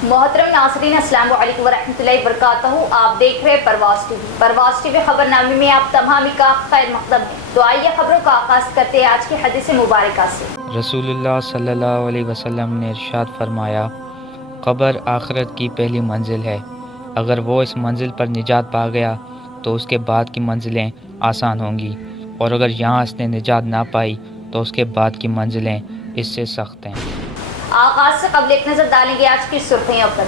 मोहतरम नाज़रीन, अस्सलाम वालेकुम वरहमतुल्लाहि वबरकातुहू। आप देख रहे हैं परवाज़ टीवी खबरनामे में आप तमाम का खैर मक़दम है। तो आइए खबरों का आगाज़ करते हैं आज की हदीस मुबारका से। रसूलुल्लाह सल्लल्लाहु अलैहि वसल्लम ने इरशाद फरमाया, क़ब्र आखिरत की पहली मंजिल है। अगर वो इस मंजिल पर निजात पा गया तो उसके बाद की मंजिलें आसान होंगी, और अगर यहाँ इसने निजात ना पाई तो उसके बाद की मंजिलें इससे सख्त हैं। आगाज़ से कबल एक नज़र डालेंगे आज की सुर्खियों पर।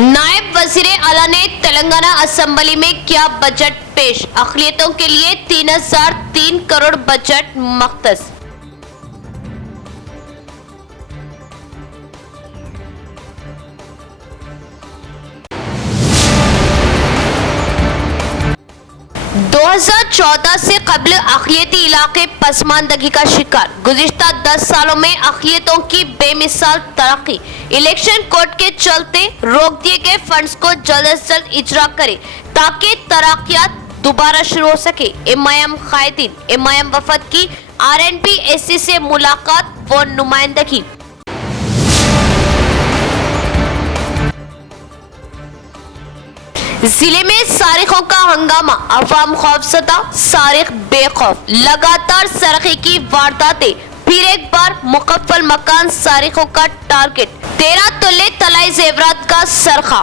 नायब वज़ीर आला ने तेलंगाना असेंबली में किया बजट पेश। अक़लियतों के लिए 3003 करोड़ बजट मख्तस। दो 2014 से कबल अक़लियती इलाके पसमानदगी का शिकार। गुज़िश्ता 10 सालों में अक़लियतों की बेमिसाल तरक्की। इलेक्शन कोड के चलते रोक दिए गए फंड्स को जल्द से जल्द इजरा करे ताकि तरक्कियात दोबारा शुरू हो सके। एमआईएम कायदीन। एमआईएम वफद की RNP-SC से मुलाकात व नुमाइंदगी। जिले में सारिकों का हंगामा। अवाम खौफसदा, सारिक बेखौफ। लगातार सरकी की वारदातें। फिर एक बार मुकफ्फल मकान सारिकों का टारगेट। 13 तोले तलाई जेवरात का सरखा।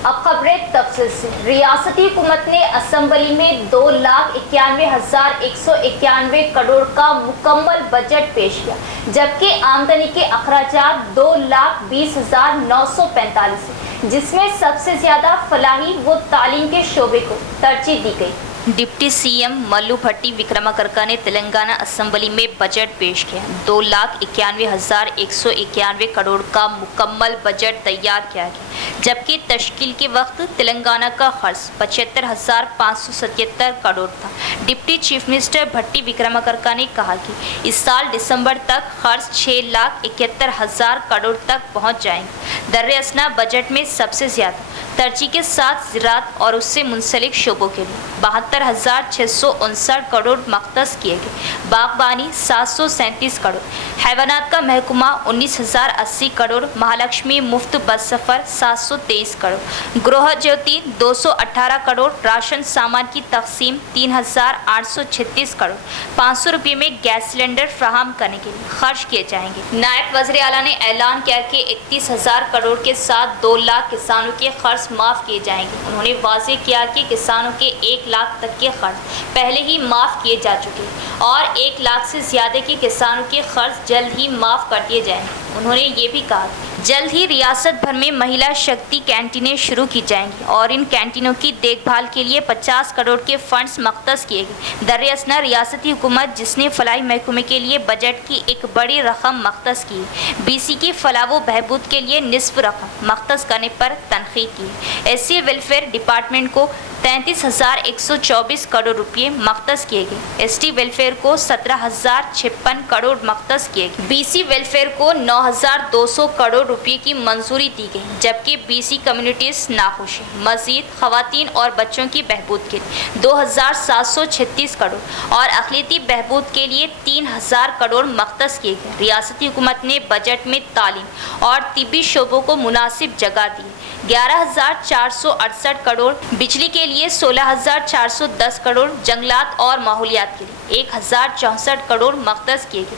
अब खबरें तफसील से। रियासती हुकूमत ने असेंबली में 2,91,191 करोड़ का मुकम्मल बजट पेश किया, जबकि आमदनी के अखराजात 2,20,945 है, जिसमें सबसे ज्यादा फलाही व तालीम के शोबे को तरजीह दी गई। डिप्टी सीएम मल्लू भट्टी विक्रमार्का ने तेलंगाना असेंबली में बजट पेश किया। 2,91,191 करोड़ का मुकम्मल बजट तैयार किया गया, जबकि तश्कील के वक्त तेलंगाना का खर्च 75,577 करोड़ था। डिप्टी चीफ मिनिस्टर भट्टी विक्रमार्का ने कहा कि इस साल दिसंबर तक खर्च 6,71,000 करोड़ तक पहुँच जाएंगे। दर्रे असना बजट में सबसे ज्यादा तरजीह के साथ ज़राअत और उससे मुंसलिक शोबों के लिए 72,659 करोड़ मख्तस किए गए। बागबानी 737 करोड़, हैवानात का महकमा 19,080 करोड़, महालक्ष्मी मुफ्त बस सफ़र 723 करोड़, गृह ज्योति 218 करोड़, राशन सामान की तकसीम 3,836 करोड़, 500 रुपये में गैस सिलेंडर फ्राहम करने के लिए खर्च किए जाएंगे। नायब वज़ीर आला ने ऐलान किया कि 31,000 करोड़ के साथ 2 लाख किसानों के खर्च माफ़ किए जाएंगे। उन्होंने वाज़ेह किया कि किसानों के 1 लाख तक के खर्च पहले ही माफ़ किए जा चुके हैं और 1 लाख से ज़्यादा के किसानों के खर्च जल्द ही माफ़ कर दिए जाएंगे। उन्होंने ये भी कहा जल्द ही रियासत भर में महिला शक्ति कैंटीनें शुरू की जाएंगी और इन कैंटीनों की देखभाल के लिए 50 करोड़ के फंड्स मख्तस किए गए। दर्रे असना रियासती हुकूमत जिसने फलाही महकमे के लिए बजट की एक बड़ी रकम मख्तस की, BC की फलाह व बहबूद के लिए निस्फ रकम मख्तस करने पर तनकीद की। SC वेलफेयर डिपार्टमेंट को 33,124 करोड़ रुपये मख्तस किए गए। ST वेलफेयर को 17,056 करोड़ मख्तस किए गए। BC वेलफेयर को 9,200 करोड़ रुपये की मंजूरी दी गई, जबकि BC कम्युनिटीज़ नाखुश हैं। मज़ीद ख़वातीन और बच्चों की बहबूद के लिए 2,736 करोड़ और अक़लियती बहबूद के लिए 3,000 करोड़ मख्तस किए गए। रियासती हुकूमत ने बजट में तालीम और तिब्बी शोबों को मुनासिब जगह दी। 11,468 करोड़, बिजली के लिए 16,410 करोड़, जंगलात और माहौलियात के लिए 1,064 करोड़ मख्तस किए गए।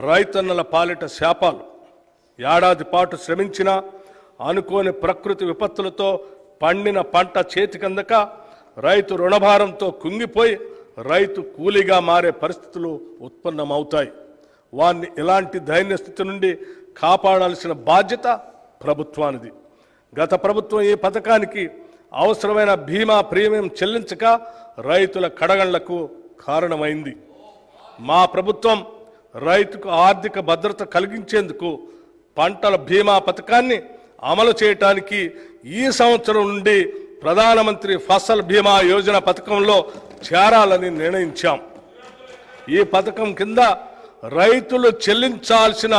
రైతన్నల పాలిట శాపాలు. ఏడాది పాటు శ్రమించిన అనుకోని ప్రకృతి విపత్తులతో పండిన పంట చేతికందక రైతు రుణభారంతో కుంగిపోయి రైతు కూలీగా మారే పరిస్థితులు ఉత్పన్నమవుతాయి. వారిని ఇలాంటి దైన్య స్థితి నుండి కాపాడాల్సిన బాధ్యత ప్రభుత్వానిది. గత ప్రభుత్వం ఈ పథకానికి అవసరమైన బీమా ప్రీమియం చెల్లించక రైతుల కడగళ్లకు కారణమైంది. మా ప్రభుత్వం రైతుకు ఆర్థిక భద్రత కలిగించేందుకు పంటల బీమా పథకాన్ని అమలు చేయడానికి ఈ సంవత్సరం నుండి ప్రధానమంత్రి ఫసల్ బీమా యోజన పథకంలో చేరాలని నిర్ణయించాం. ఈ పథకం కింద రైతులు చెల్లించాల్సిన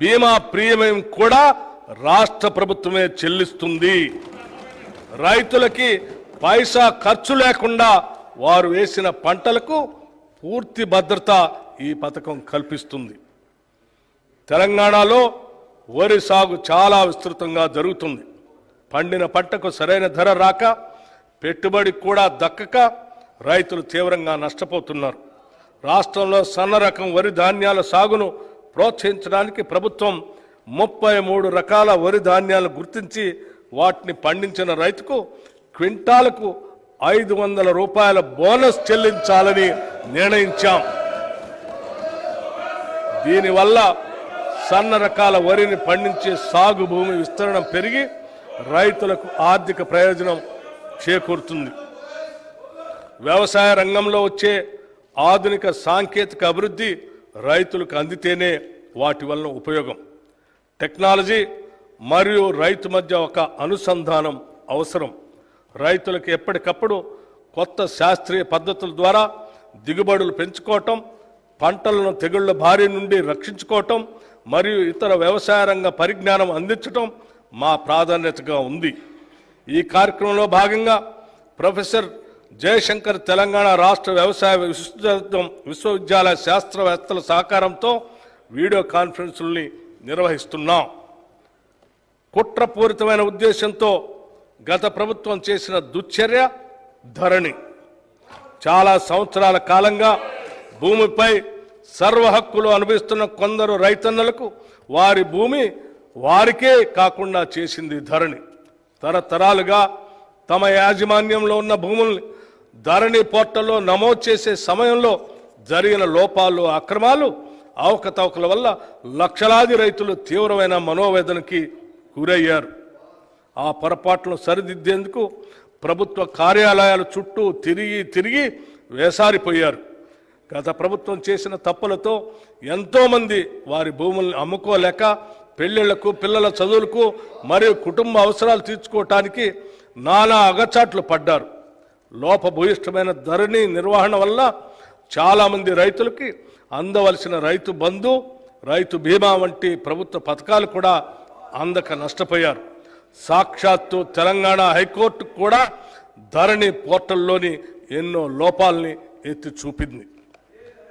బీమా ప్రీమియం కూడా రాష్ట్ర ప్రభుత్వమే చెల్లిస్తుంది. రైతులకి పైసా ఖర్చు లేకుండా వారు వేసిన పంటలకు పూర్తి భద్రత ఈ పథకం కల్పిస్తుంది. తెలంగాణలో వరి సాగు చాలా విస్తృతంగా జరుగుతుంది. పండిన పంటకు సరైన ధర రాక, పెట్టుబడి కూడా దక్కక రైతులు తీవ్రంగా నష్టపోతున్నారు. రాష్ట్రంలో సన్న రకం వరి ధాన్యాల సాగును ప్రోత్సహించడానికి ప్రభుత్వం 33 రకాల వరి ధాన్యాలు గుర్తించి వాటిని పండించిన రైతుకు క్వింటాలకు 500 రూపాయల బోనస్ చెల్లించాలని నిర్ణయించాం. దీనివల్ల సన్న రకాల వరిని పండించే సాగు భూమి విస్తరణ పెరిగి రైతులకు ఆర్థిక ప్రయోజనం చేకూరుతుంది. వ్యవసాయ రంగంలో వచ్చే ఆధునిక సాంకేతిక అభివృద్ధి రైతులకు అందితేనే వాటి వలన ఉపయోగం. టెక్నాలజీ మరియు రైతు మధ్య ఒక అనుసంధానం అవసరం. రైతులకు ఎప్పటికప్పుడు కొత్త శాస్త్రీయ పద్ధతుల ద్వారా దిగుబడులు పెంచుకోవటం, పంటలను తెగుళ్ల బారి నుండి రక్షించుకోవటం మరియు ఇతర వ్యవసాయ రంగ పరిజ్ఞానం అందించటం మా ప్రాధాన్యతగా ఉంది. ఈ కార్యక్రమంలో భాగంగా ప్రొఫెసర్ జయశంకర్ తెలంగాణ రాష్ట్ర వ్యవసాయ విశ్వవిద్యాలయ శాస్త్రవేత్తల సహకారంతో వీడియో కాన్ఫరెన్సుల్ని నిర్వహిస్తున్నాం. కుట్రపూరితమైన ఉద్దేశంతో గత ప్రభుత్వం చేసిన దుశ్చర్య ధరణి. చాలా సంవత్సరాల కాలంగా భూమిపై సర్వ హక్కులు అనుభవిస్తున్న కొందరు రైతన్నలకు వారి భూమి వారికే కాకుండా చేసింది ధరణి. తరతరాలుగా తమ యాజమాన్యంలో ఉన్న భూముల్ని ధరణి పోర్టల్లో నమోదు చేసే సమయంలో జరిగిన లోపాలు, అక్రమాలు, అవకతవకల వల్ల లక్షలాది రైతులు తీవ్రమైన మనోవేదనకి గురయ్యారు. ఆ పొరపాట్లను సరిదిద్దేందుకు ప్రభుత్వ కార్యాలయాల చుట్టూ తిరిగి వేసారిపోయారు. గత ప్రభుత్వం చేసిన తప్పులతో ఎంతోమంది వారి భూముల్ని అమ్ముకోలేక పెళ్లిళ్లకు, పిల్లల చదువులకు మరియు కుటుంబ అవసరాలు తీర్చుకోవటానికి నానా అగచాట్లు పడ్డారు. లోపభూయిష్టమైన ధరణి నిర్వహణ వల్ల చాలామంది రైతులకి అందవలసిన రైతు బంధు, రైతు బీమా వంటి ప్రభుత్వ పథకాలు కూడా అందక నష్టపోయారు. సాక్షాత్తు తెలంగాణ హైకోర్టు కూడా ధరణి పోర్టల్లోని ఎన్నో లోపాలని ఎత్తి చూపింది.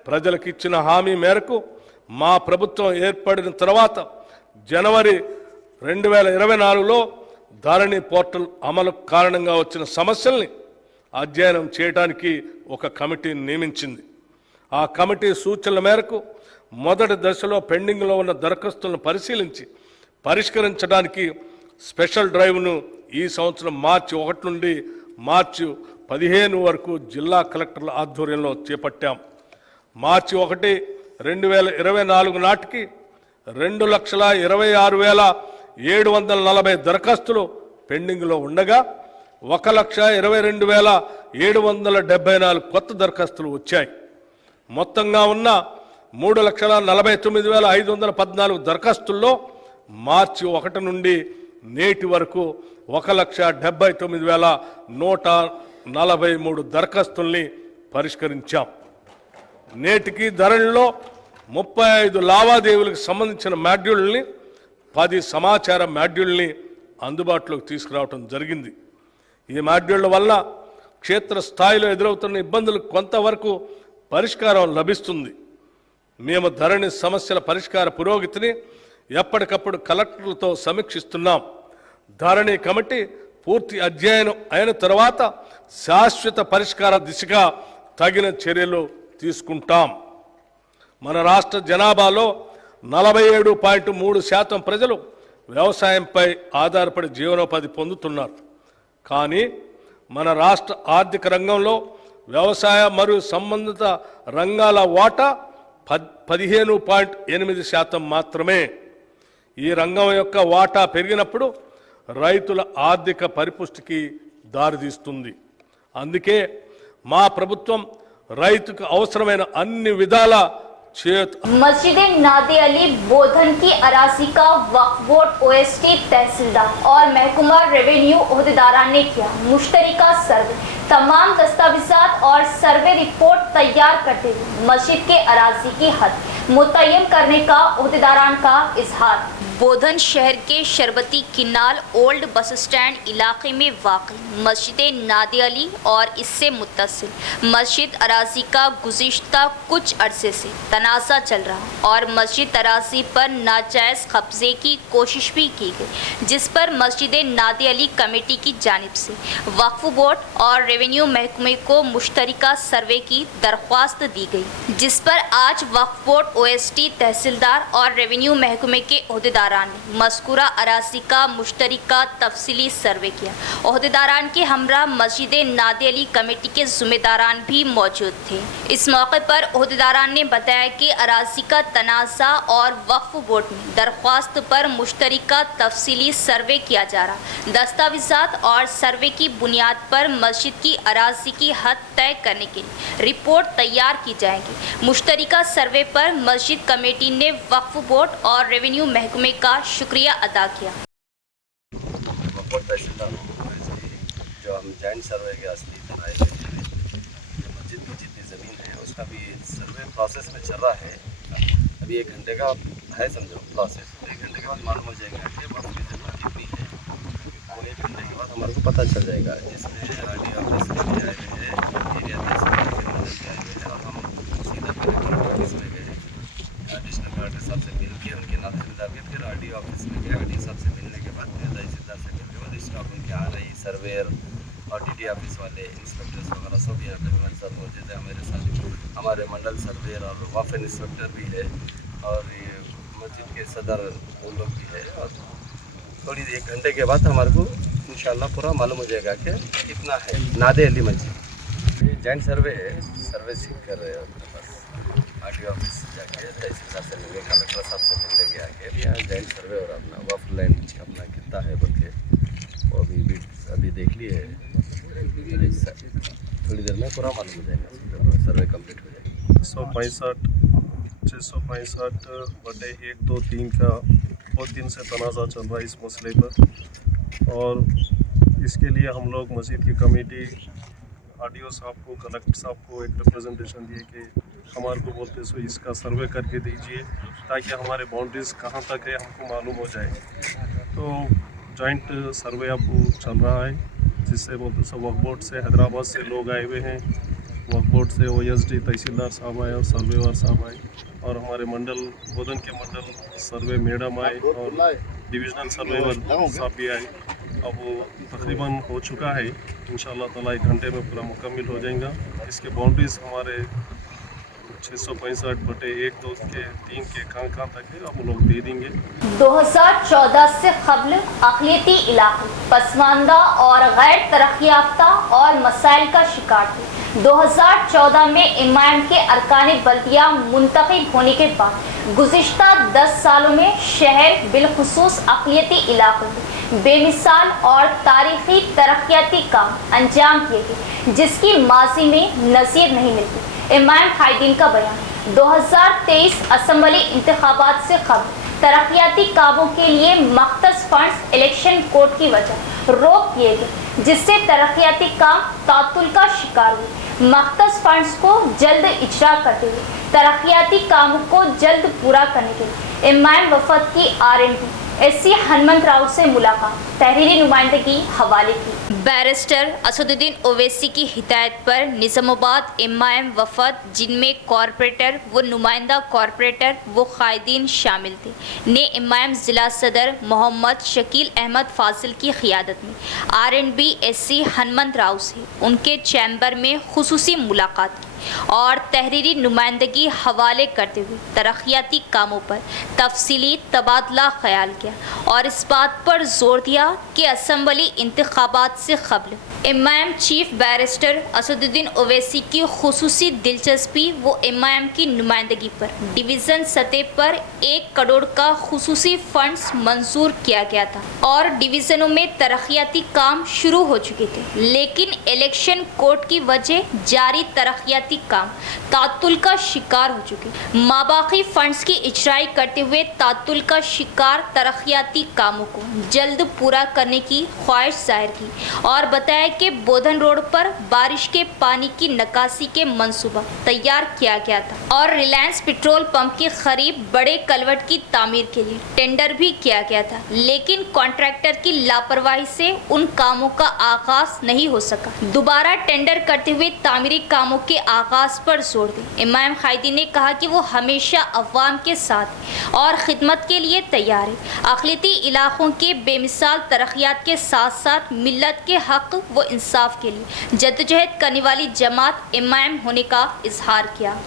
ప్రజలకు ఇచ్చిన హామీ మేరకు మా ప్రభుత్వం ఏర్పడిన తర్వాత జనవరి 2024లో ధరణి పోర్టల్ అమలు కారణంగా వచ్చిన సమస్యల్ని అధ్యయనం చేయడానికి ఒక కమిటీని నియమించింది. ఆ కమిటీ సూచనల మేరకు మొదటి దశలో పెండింగ్లో ఉన్న దరఖాస్తులను పరిశీలించి పరిష్కరించడానికి స్పెషల్ డ్రైవ్ను ఈ సంవత్సరం మార్చి 1 నుండి మార్చి 15 వరకు జిల్లా కలెక్టర్ల ఆధ్వర్యంలో చేపట్టాం. మార్చి 1, 2024 నాటికి 2,26,740 దరఖాస్తులు పెండింగ్లో ఉండగా 1,22,774 కొత్త దరఖాస్తులు వచ్చాయి. మొత్తంగా ఉన్న 3,49,514 దరఖాస్తుల్లో మార్చి 1 నుండి నేటి వరకు 1,79,143 దరఖాస్తుల్ని పరిష్కరించాం. నేటికి ధరణిలో 35 లావాదేవీలకు సంబంధించిన మాడ్యూల్ని, 10 సమాచార మాడ్యూల్ని అందుబాటులోకి తీసుకురావడం జరిగింది. ఈ మాడ్యూళ్ల వల్ల క్షేత్రస్థాయిలో ఎదురవుతున్న ఇబ్బందులకు కొంతవరకు పరిష్కారం లభిస్తుంది. మేము ధరణి సమస్యల పరిష్కార పురోగతిని ఎప్పటికప్పుడు కలెక్టర్లతో సమీక్షిస్తున్నాం. ధరణి కమిటీ పూర్తి అధ్యయనం అయిన తర్వాత శాశ్వత పరిష్కార దిశగా తగిన చర్యలు తీసుకుంటాం. మన రాష్ట్ర జనాభాలో 47.3% ప్రజలు వ్యవసాయంపై ఆధారపడి జీవనోపాధి పొందుతున్నారు. కానీ మన రాష్ట్ర ఆర్థిక రంగంలో వ్యవసాయ మరియు సంబంధిత రంగాల వాటా 15.8% మాత్రమే. ఈ రంగం యొక్క వాటా పెరిగినప్పుడు రైతుల ఆర్థిక పరిపుష్టికి దారితీస్తుంది. అందుకే మా ప్రభుత్వం రైతుకు అవసరమైన అన్ని విధాల मस्जिद नादे अली बोधन की अराजी का वक्फ बोर्ड ओएसटी तहसीलदार और महकमा रेवेन्यू ओहदेदारान ने किया मुश्तरका सर्वे। तमाम दस्तावेजात और सर्वे रिपोर्ट तैयार करते हुए मस्जिद के अराजी की हद मुतय्यन करने का ओहदेदारान का इजहार। बोधन शहर के शरबती किनाल ओल्ड बस स्टैंड इलाके में वाक़ मस्जिद नादे अली और इससे मुत्तसिल मस्जिद अराजी का गुज़िश्ता कुछ अरसे से तनाज़ा चल रहा और मस्जिद अराजी पर नाजायज़ कब्ज़े की कोशिश भी की गई, जिस पर मस्जिद नादे अली कमेटी की जानिब से वक्फ बोर्ड और रेवेन्यू महकमे को मुश्तरका सर्वे की दरख्वास्त दी गई, जिस पर आज वक्फ बोर्ड OST तहसीलदार और रेवेन्यू महकमे के ओहदेदारान ने मज़कूरा अराजी का मुश्तरका तफसीली सर्वे किया। ओहदेदारान के हमरा मस्जिद नादे अली कमेटी के ज़िम्मेदारान भी मौजूद थे। इस मौके पर ओहदेदारान ने बताया कि अराजी का तनाज़ा और वक्फ बोर्ड में दरख्वास्त पर मुश्तरका तफसीली सर्वे किया जा रहा। दस्तावेज़ात और सर्वे की बुनियाद पर मस्जिद की अराजी की हद तय करने के लिए रिपोर्ट तैयार की जाएगी। मुश्तरका सर्वे पर मस्जिद कमेटी ने वक्फ बोर्ड और रेवेन्यू महकमे का शुक्रिया अदा किया। जो हम जॉइंट सर्वे के असली कराए थे, मस्जिद की जितनी ज़मीन है उसका भी सर्वे प्रोसेस में चल रहा है। अभी 1 घंटे का है समझो प्रोसेस, 1 घंटे के बाद मालूम हो जाएगा कि वक्त की ज़मीन कितनी है। वो 1 घंटे के बाद हमारे को पता चल जाएगा, जिसमें RD ऑफिस के भी आए हुए हैं, एरिया तहसील के मदद के आए हुए हैं और हम सीधा कलेक्टर ऑफिस में गए, एडिशनल कलेक्टर साहब से मिल के उनके नाम जिम्मेदार के फिर RD ऑफिस में गए। RD साहब से मिलने के बाद फिर तहसीलदार से मिलने के बाद स्टाफ उनके आ रही सर्वेयर और DD ऑफिस वाले इंस्पेक्टर्स वगैरह सब यहाँ पे हमारे साथ मौजूद है। हमारे साथ हमारे मंडल सर्वेयर और वफ़ इंस्पेक्टर भी है और ये मस्जिद के सदर वो लोग भी है। और थोड़ी 1 घंटे के बाद हमारे को इंशाल्लाह पूरा मालूम हो जाएगा कि कितना है नादे अली मस्जिद। जॉइंट सर्वे है, सर्वे सीख कर रहे हैं अपने पास RD ऑफिस जाके तहसीलदार से मिलने, कलेक्टर साहब से मिलने के आके यहाँ जॉइंट सर्वे और अपना वफ़ लैंड अपना कितना है बोल के वो अभी देख लिए। थोड़ी देर में पूरा मालूम हो जाएगा, सर्वे कंप्लीट हो जाएगा। 665/123 का बहुत दिन से तनाज़ा चल रहा है इस मसले पर और इसके लिए हम लोग मस्जिद की कमेटी RDO साहब को, कलेक्टर साहब को एक रिप्रेजेंटेशन दिए कि हमारे को बोलते सो इसका सर्वे करके दीजिए ताकि हमारे बाउंड्रीज़ कहाँ तक है हमको मालूम हो जाए। तो जॉइंट सर्वे अब चल रहा है, जिससे बोलते सो वक्फ बोर्ड से हैदराबाद से लोग आए हुए हैं, वक्फ बोर्ड से OSD तहसीलदार साहब आए और सर्वेवर साहब आए और हमारे मंडल बोधन के मंडल सर्वे मैडम आए और डिविजनल सर्वेवर साहब भी आए। अब वो तकरीबन हो चुका है, इंशाअल्लाह ताला 1 घंटे में पूरा मुकम्मल हो जाएगा। इसके बाउंड्रीज़ हमारे 665/123 के कहाँ तक है अब वो लोग दे देंगे। 2014 से कबल अक़लियती इलाके पसमानदा और गैर तरक्की याफ्ता और मसाइल का शिकार थे। 2014 में इमाम के अरकान बल्दिया मुंतखब होने के बाद गुज़िश्ता 10 सालों में शहर बिलखुसूस अक़लियती इलाकों में बेमिसाल और तारीख़ी तरक्याती काम अंजाम किए गए, जिसकी माजी में नज़ीर नहीं मिलती। इमाम कायदीन का बयान 2023 असम्बली इंतखाबात से कबल तरक्याती कामों के लिए मख्तस फंड्स इलेक्शन कोड की वजह रोक किए गए, जिससे तरक्याती काम तातुल का शिकार हुए। मख्तस फंड्स को जल्द इजरा करते हुए तरक्याती कामों को जल्द पूरा करने के लिए इमाम वफद की RND SC हनुमंत राव से मुलाकात तहरीरी नुमाइंदगी हवाले की। बैरिस्टर असदुद्दीन ओवैसी की हिदायत पर निज़ामाबाद इमाम वफद, जिनमें कॉरपोरेटर व नुमाइंदा कॉरपोरेटर व कायदीन शामिल थे, ने इमाम ज़िला सदर मोहम्मद शकील अहमद फाजिल की क़ियादत में RNB SC हनुमंत राव से उनके चैम्बर में खुसूसी मुलाकात की और तहरीरी नुमाइंदगी हवाले करते हुए तरक्याती कामों पर तफसीली तबादला ख्याल किया और इस बात पर जोर दिया कि असम्बली इंतखाबात से कबल इमाम चीफ बैरिस्टर असदुद्दीन ओवैसी की खुसूसी दिलचस्पी व इमाम की नुमाइंदगी पर डिवीज़न सतह पर 1 करोड़ का खुसूसी फंड्स मंजूर किया गया था और डिवीज़नों में तरक्याती काम शुरू हो चुके थे, लेकिन इलेक्शन कोड की वजह जारी तरक्याती तरक्याती काम तातुल का शिकार हो चुके। माबाकी फंड्स की इजराई करते हुए तातुल का शिकार तरक्याती कामों को जल्द पूरा करने की ख्वाहिश जाहिर की और बताया कि बोधन रोड पर बारिश के पानी की निकासी के मंसूबा तैयार किया गया था और रिलायंस पेट्रोल पंप के करीब बड़े कलवट की तामीर के लिए टेंडर भी किया गया था, लेकिन कॉन्ट्रैक्टर की लापरवाही से उन कामों का आगाज नहीं हो सका। दोबारा टेंडर करते हुए तामीरी कामों के आगाज पर जोर दें। इमाम कायदी ने कहा कि वो हमेशा अवाम के साथ और खिदमत के लिए तैयार है। अक़लियती इलाकों के बेमिसाल तरक्यात के साथ साथ मिल्लत के हक व इंसाफ के लिए जद्दोजहद करने वाली जमात इमाम होने का इजहार किया।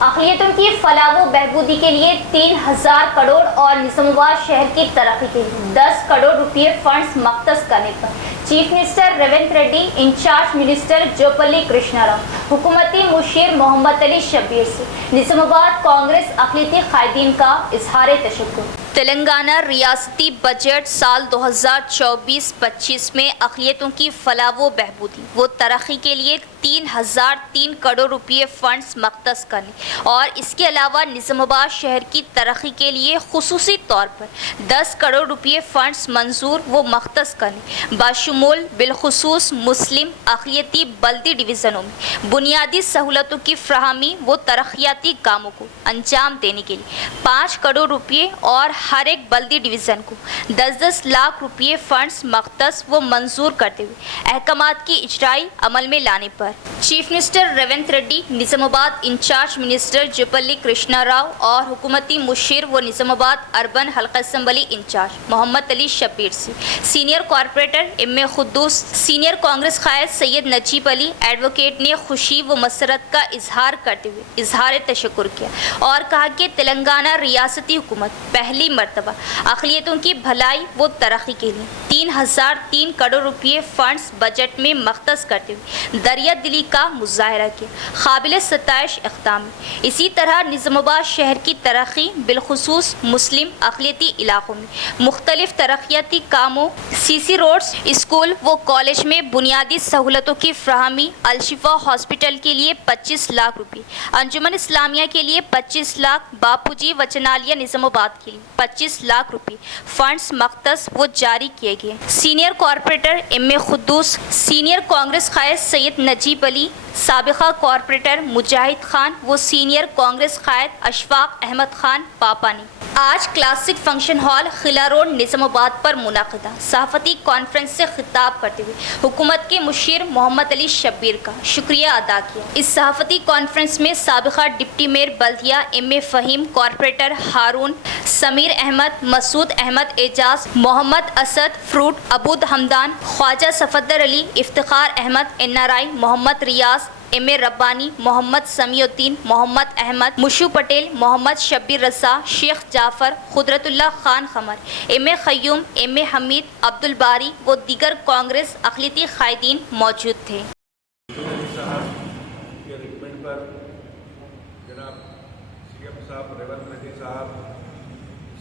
अक़लियतों की फलाह व बहबूदी के लिए 3000 करोड़ और निज़ामाबाद शहर की तरक्की के लिए 10 करोड़ रुपये फंड्स मख्तस करने पर chief minister Revanth Reddy, incharge minister Jupally Krishna Rao, हुकूमती मुशीर मोहम्मद अली शब्बीर से निज़ामाबाद कांग्रेस अक़लियती कायदीन का इजहार तशक्कुर। तेलंगाना रियासती बजट साल 2024-25 में अक़लियतों की फलाह व बहबूदी व तरक्की के लिए 3003 करोड़ रुपये फंड्स मख्तस करने और इसके अलावा निज़ामाबाद शहर की तरक्की के लिए खुसूसी तौर पर 10 करोड़ रुपये फंड्स मंजूर व मख्तस करने बाशुमूल बिलखुसूस मुस्लिम अक़लियती बल्दी डिवीज़नों में बुनियादी सहूलतों की फ्राहमी व तरक्याती कामों को अंजाम देने के लिए 5 करोड़ रुपये और हर एक बल्दी डिवीज़न को 10-10 लाख रुपये फंड्स मख्तस व मंजूर करते हुए अहकामात की इजराई अमल में लाने पर chief minister Revanth Reddy, Nizamabad incharge minister Jupally Krishna Rao और हुकूमती मुशीर व निज़ामाबाद अर्बन हल्का असम्बली इंचार्ज मोहम्मद अली शब्बीर से सीनियर कॉरपोरेटर इम्मे खुद्दूस, सीनियर कांग्रेस कायद सैयद नजीब अली एडवोकेट ने खुशी व मसरत का इजहार करते हुए इजहार तशक्कुर किया और कहा कि तेलंगाना रियासती हुकूमत पहली मरतबा अक़लियतों की भलाई व तरक्की के लिए 3003 करोड़ रुपये फंड्स बजट में मख्तस करते हुए दरिया दिली का मुजाहरा किया। काबिल सताइश इक़दाम है। इसी तरह निज़ामाबाद शहर की तरक्की बिलखुसूस मुस्लिम अक़लियती इलाकों में मुख्तलिफ तरक्याती कामों, सीसी रोड्स, स्कूल व कॉलेज में बुनियादी सहूलतों की फ्राहमी, अलशिफा हॉस्पिटल के लिए 25 लाख रुपये, अंजुमन इस्लामिया के लिए 25 लाख, बापूजी वचनालिया निज़ामाबाद के लिए 25 लाख रुपये फंड्स मख्तस वो जारी किए गए। सीनियर कॉरपोरेटर इम्मे खुद्दूस, सीनियर कांग्रेस कायद सैयद नजीब अली, साबिका कॉरपोरेटर मुजाहिद खान व सीनियर कांग्रेस कायद अशफाक अहमद खान पापा ने आज क्लासिक फंक्शन हॉल खिला रोड निज़ामाबाद पर मुनाकिदा सहाफ़ती कॉन्फ्रेंस से खिताब करते हुए हुकूमत के मुशीर मोहम्मद अली शब्बीर का शुक्रिया अदा किया। इस सहाफ़ती कॉन्फ्रेंस में साबिका डिप्टी मेयर बल्दिया इम्मे फ़हीम, कॉरपोरेटर हारून, समीर अहमद, मसूद अहमद एजाज, मोहम्मद असद फ्रूट, अबूद हमदान, ख्वाजा सफदर अली, इफ्तिखार अहमद NRI, मोहम्मद रियाज, एम.ए. रब्बानी, मोहम्मद समीउद्दीन, मोहम्मद अहमद, मुशू पटेल, मोहम्मद शब्बीर रज़ा, शेख जाफ़र, खुदरतुल्लाह खान खमर, एम.ए. ख़य्यूम, एम.ए. हमीद, अब्दुल बारी व दीगर कांग्रेस अक़लियती कायदीन मौजूद थे।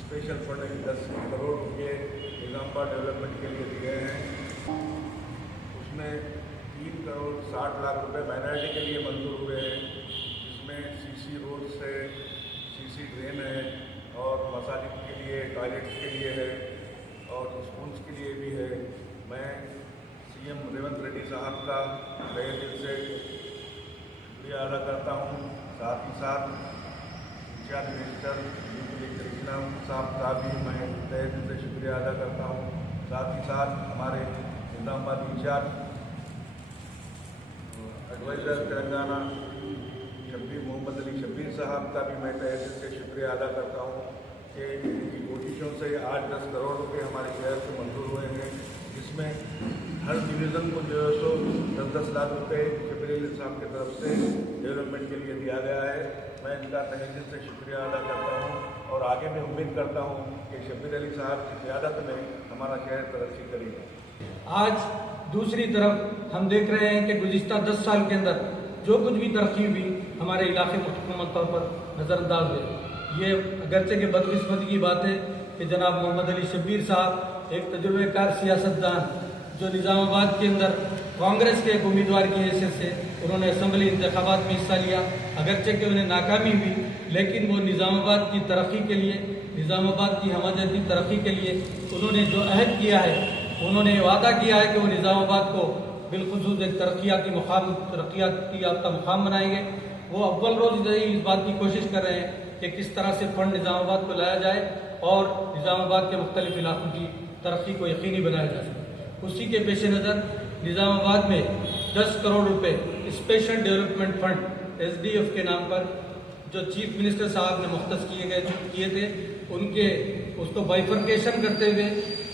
स्पेशल फंड 10 करोड़ रुपये निज़ामाबाद डेवलपमेंट के लिए दिए हैं। उसमें 3 करोड़ 60 लाख रुपए माइनॉरिटी के लिए मंजूर हुए हैं, जिसमें सीसी रोड से सीसी ड्रेन है और मसाजिद के लिए, टॉयलेट्स के लिए है और स्कूल्स के लिए भी है। मैं CM रेवंत रेड्डी साहब का तहे दिल से शुक्रिया अदा करता हूँ। साथ ही साथ इंचार्ज मिनिस्टर कृष्णा साहब का भी मैं तहे दिल से शुक्रिया अदा करता हूँ। साथ ही साथ हमारे निज़ामाबाद इंचार्ज एडवाइज़र तेलंगाना मोहम्मद अली शब्बीर साहब का भी मैं तहे दिल से शुक्रिया अदा करता हूँ कि इनकी कोशिशों से आज 10 करोड़ रुपये हमारे शहर से मंजूर हुए हैं, जिसमें हर डिवीज़न को जो है सो 10-10 लाख रुपये शब्बीर अली साहब की तरफ से डेवलपमेंट के लिए दिया गया है। मैं इनका तहे दिल से शुक्रिया अदा करता हूँ और आगे भी उम्मीद करता हूँ कि शब्बीर अली साहब की क़यादत में हमारा शहर तरक्की करेगा। आज दूसरी तरफ हम देख रहे हैं कि गुज़िश्ता 10 साल के अंदर जो कुछ भी तरक्की हुई हमारे इलाके मुकम्मल तौर पर नज़रअंदाज हुए। ये अगरचे के बदकिस्मती की बात है कि जनाब मोहम्मद अली शब्बीर साहब एक तजुर्बेकार सियासतदान जो निज़ामाबाद के अंदर कांग्रेस के एक उम्मीदवार की हैसियत से उन्होंने असम्बली इंतखाबात में हिस्सा लिया। अगरचे कि उन्हें नाकामी हुई, लेकिन वो निज़ामाबाद की तरक्की के लिए, निज़ामाबाद की हमजहती तरक्की के लिए उन्होंने जो अहद किया है, उन्होंने वादा किया है कि वो निज़ामाबाद को बिलखुसूस एक तरक्याती याफ्ता मुकाम बनाएंगे। वो अव्वल रोज़ इस बात की कोशिश कर रहे हैं कि किस तरह से फ़ंड निज़ामाबाद को लाया जाए और निज़ामाबाद के मुख्तलिफ इलाकों की तरक्की को यकीनी बनाया जा सके। उसी के पेश नज़र निज़ामाबाद में 10 करोड़ रुपए स्पेशल डेवलपमेंट फंड SDF के नाम पर जो चीफ मिनिस्टर साहब ने मुख्तस किए थे, उनके उसको बाइफर्केशन करते हुए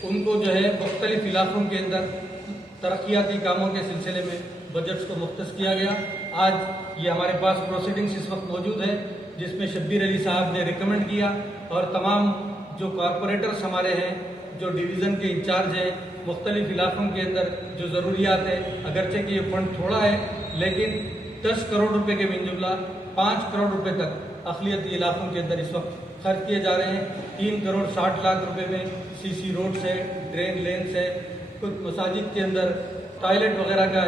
उनको जो है मुख्तलिफ इलाकों के अंदर तरक्याती कामों के सिलसिले में बजट्स को मुख्तस किया गया। आज ये हमारे पास प्रोसीडिंग्स इस वक्त मौजूद है, जिसमें शब्बीर अली साहब ने रिकमेंड किया और तमाम जो कॉरपोरेटर्स हमारे हैं, जो डिवीज़न के इंचार्ज हैं, मुख्तलिफ इलाकों के अंदर जो ज़रूरियात है, अगरचे कि ये फंड थोड़ा है लेकिन 10 करोड़ रुपए के मिनजुमला 5 करोड़ रुपए तक अक़लियती इलाकों के अंदर इस वक्त खर्च किए जा रहे हैं। 3 करोड़ 60 लाख रुपए में CC रोड्स है, ड्रेन लेन्स है, कुछ मसाजिद के अंदर टॉयलेट वगैरह का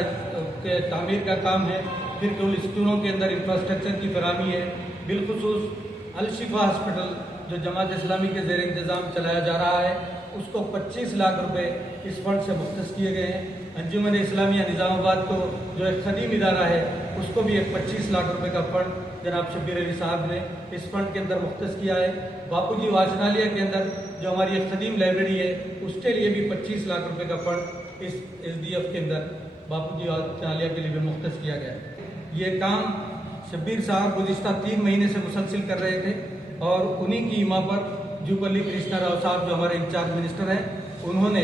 के तामीर का काम है, फिर कुल स्कूलों के अंदर इंफ्रास्ट्रक्चर की फराहमी है। बिलखुसूस अल-शिफा हॉस्पिटल जो जमात इस्लामी के ज़ेर इंतज़ाम चलाया जा रहा है, उसको 25 लाख रुपए इस फंड से मुख्तस किए गए हैं। अंजुमन इस्लामिया निज़ामाबाद को जो एक खदीम इदारा है, उसको भी एक 25 लाख रुपए का फंड जनाब शब्बीर अली साहब ने इस फंड के अंदर मुख्तस किया है। बापूजी वाचनालय के अंदर जो हमारी एक खदीम लाइब्रेरी है, उसके लिए भी 25 लाख रुपए का फंड इस SDF के अंदर बापूजी वाचनालय के लिए भी मुख्तस किया गया है। ये काम शब्बीर साहब गुज़िश्ता 3 महीने से मुसलसिल कर रहे थे और उन्हीं की इमा पर जूबली कृष्णा राव साहब जो हमारे इंचार्ज मिनिस्टर हैं, उन्होंने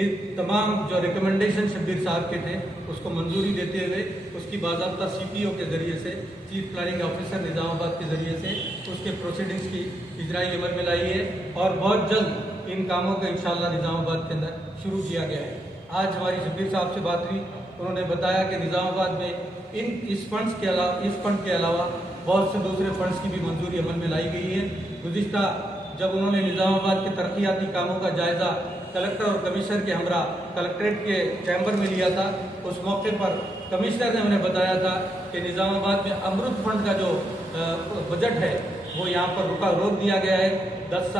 इस तमाम जो रिकमेंडेशन शब्बीर साहब के थे उसको मंजूरी देते हुए उसकी बाज़ाब्ता CPO के ज़रिए से, चीफ प्लानिंग ऑफिसर निज़ामाबाद के ज़रिए से उसके प्रोसीडिंग्स की इजराई अमल में लाई है और बहुत जल्द इन कामों का इंशाअल्लाह निज़ामाबाद के अंदर शुरू किया गया है। आज हमारी शब्बीर साहब से बात हुई, उन्होंने बताया कि निज़ामाबाद में इस फंड के अलावा बहुत से दूसरे फंड्स की भी मंजूरी अमल में लाई गई है। गुज़िश्ता जब उन्होंने निज़ामाबाद के तरक्याती कामों का जायज़ा कलेक्टर और कमिश्नर के हमरा कलेक्ट्रेट के चैम्बर में लिया था, उस मौके पर कमिश्नर ने उन्हें बताया था कि निज़ामाबाद में अमृत फंड का जो बजट है वो यहाँ पर रोक दिया गया है। 8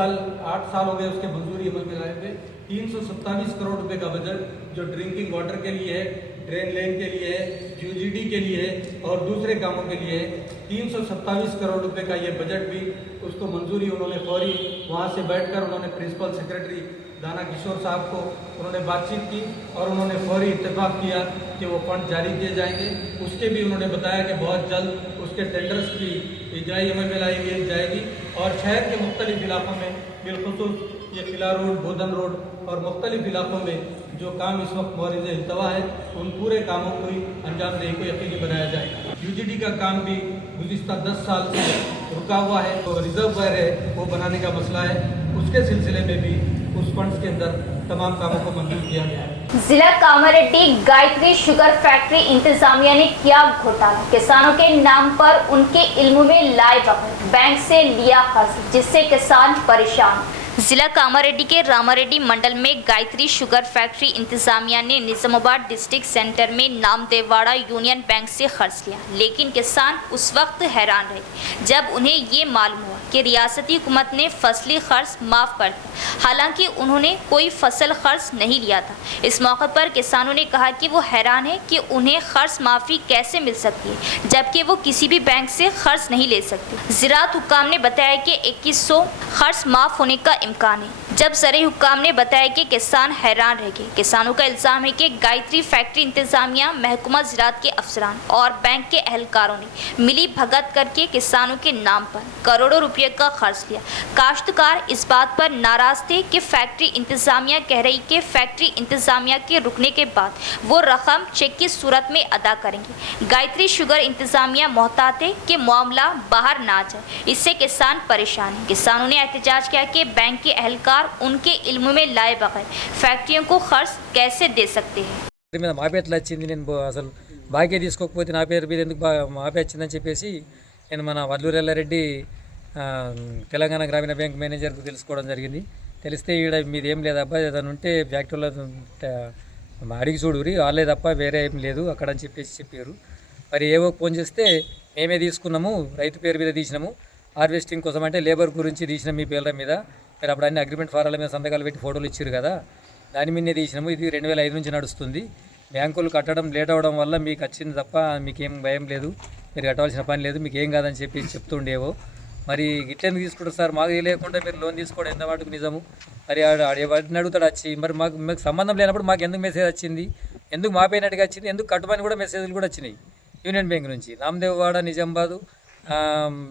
साल हो गए उसके मंजूरी अमल में लाए हुए। 327 करोड़ रुपए का बजट जो ड्रिंकिंग वाटर के लिए है, ड्रेन लेन के लिए है, UGD के लिए है और दूसरे कामों के लिए है। 327 करोड़ रुपए का ये बजट भी उसको मंजूरी उन्होंने फौरी वहाँ से बैठकर उन्होंने प्रिंसिपल सेक्रेटरी दाना किशोर साहब को उन्होंने बातचीत की और उन्होंने फौरी इत्तेफाक किया कि वो फंड जारी किए जाएंगे। उसके भी उन्होंने बताया कि बहुत जल्द उसके टेंडर्स की इजराई अमल में लाई जाएगी और शहर के मुख्तलिफ इलाकों में बिलखुसूस ये किला रोड, बोधन रोड और मुख्तलिफ इलाकों में जो काम इस वक्त मौरिज़ इल्तवा है, उन पूरे कामों को ही अंजाम देने को यकीनी बनाया जाएगा। UGD का काम भी गुज़िश्ता 10 साल से रुका हुआ है, तो रिजर्वायर है वो बनाने का मसला है, उसके सिलसिले में भी उस फंड्स के अंदर तमाम कामों को मंजूर किया गया है। जिला कामारेड्डी गायत्री शुगर फैक्ट्री इंतजामिया ने किया घोटाला, किसानों के नाम पर उनके इल्म में लाए बगैर बैंक से लिया कर्ज, जिससे किसान परेशान। जिला कामारेड्डी के रामारेड्डी मंडल में गायत्री शुगर फैक्ट्री इंतजामिया ने निजामाबाद डिस्ट्रिक्ट सेंटर में नामदेववाड़ा यूनियन बैंक से कर्ज लिया, लेकिन किसान उस वक्त हैरान रहे जब उन्हें ये मालूम हुआ कि रियासती हुकूमत ने फसली कर्ज माफ़ कर दिया, हालांकि उन्होंने कोई फसल कर्ज नहीं लिया था। इस मौके पर किसानों ने कहा कि वो हैरान है कि उन्हें कर्ज माफ़ी कैसे मिल सकती है जबकि वो किसी भी बैंक से कर्ज नहीं ले सकते। ज़राअत हुक्काम ने बताया कि 2100 कर्ज माफ़ होने का इम्कान है, जब ज़राअत हुक्काम ने बताया कि किसान हैरान रह गए। किसानों का इल्ज़ाम है कि गायत्री फैक्ट्री इंतजामिया, महकमा ज़राअत के अफसरान और बैंक के एहलकारों ने मिली भगत करके किसानों के नाम पर करोड़ों रुपये का कर्ज लिया। काश्तकार इस बात पर नाराज़ थे कि फैक्ट्री इंतजामिया कह रही कि फैक्ट्री इंतजामिया के रुकने के बाद वो रकम चेक की सूरत में अदा करेंगे। गायत्री शुगर इंतजामिया मोहतात है कि मामला बाहर ना जाए, इससे किसान परेशान हैं। किसानों ने एहतजाज किया कि बैंक के एहलकार उनके इल्म में लाए बगैर फैक्ट्रियों को कर्ज कैसे दे सकते हैं। మాపేట్లా వచ్చింది, నేను అసలు బాకీ తీసుకోకపోతే నా పేరు మీద ఎందుకు మాపే వచ్చిందని చెప్పేసి నేను మన వల్లూరెల్లారెడ్డి తెలంగాణ గ్రామీణ బ్యాంక్ మేనేజర్కు తెలుసుకోవడం జరిగింది. తెలిస్తే ఈడ మీది ఏం లేదబ్బా, ఏదైనా ఉంటే ఫ్యాక్టరీలో అడిగి చూడురి, వాళ్ళే తప్ప వేరే ఏం లేదు అక్కడ అని చెప్పేసి చెప్పారు. మరి ఏవో ఫోన్ చేస్తే మేమే తీసుకున్నాము, రైతు పేరు మీద తీసినాము, హార్వెస్టింగ్ కోసం అంటే లేబర్ గురించి తీసినాం మీ పేర్ల మీద, మీరు అప్పుడు అన్ని అగ్రిమెంట్ ఫారాల మీద సంతకాలు పెట్టి ఫోటోలు ఇచ్చారు కదా, దాని మీదనే తీసినాము. ఇది 2005 నుంచి నడుస్తుంది. బ్యాంకులు కట్టడం లేట్ అవ్వడం వల్ల మీకు వచ్చింది తప్ప మీకేం భయం లేదు, మీరు కట్టవలసిన పని లేదు, మీకు ఏం కాదని చెప్పి చెప్తుండేవో. మరి ఇట్లెందుకు తీసుకుంటారు సార్? మాకు తెలియకుండా మీరు లోన్ తీసుకోవడం ఎంత మటుకు నిజము? మరి వాటిని అడుగుతాడు వచ్చి, మరి మాకు సంబంధం లేనప్పుడు మాకు ఎందుకు మెసేజ్ వచ్చింది, ఎందుకు మాపైనట్టుగా వచ్చింది, ఎందుకు కట్టమని కూడా మెసేజ్లు కూడా వచ్చినాయి యూనియన్ బ్యాంక్ నుంచి. నామదేవ్వాడ, నిజామాబాదు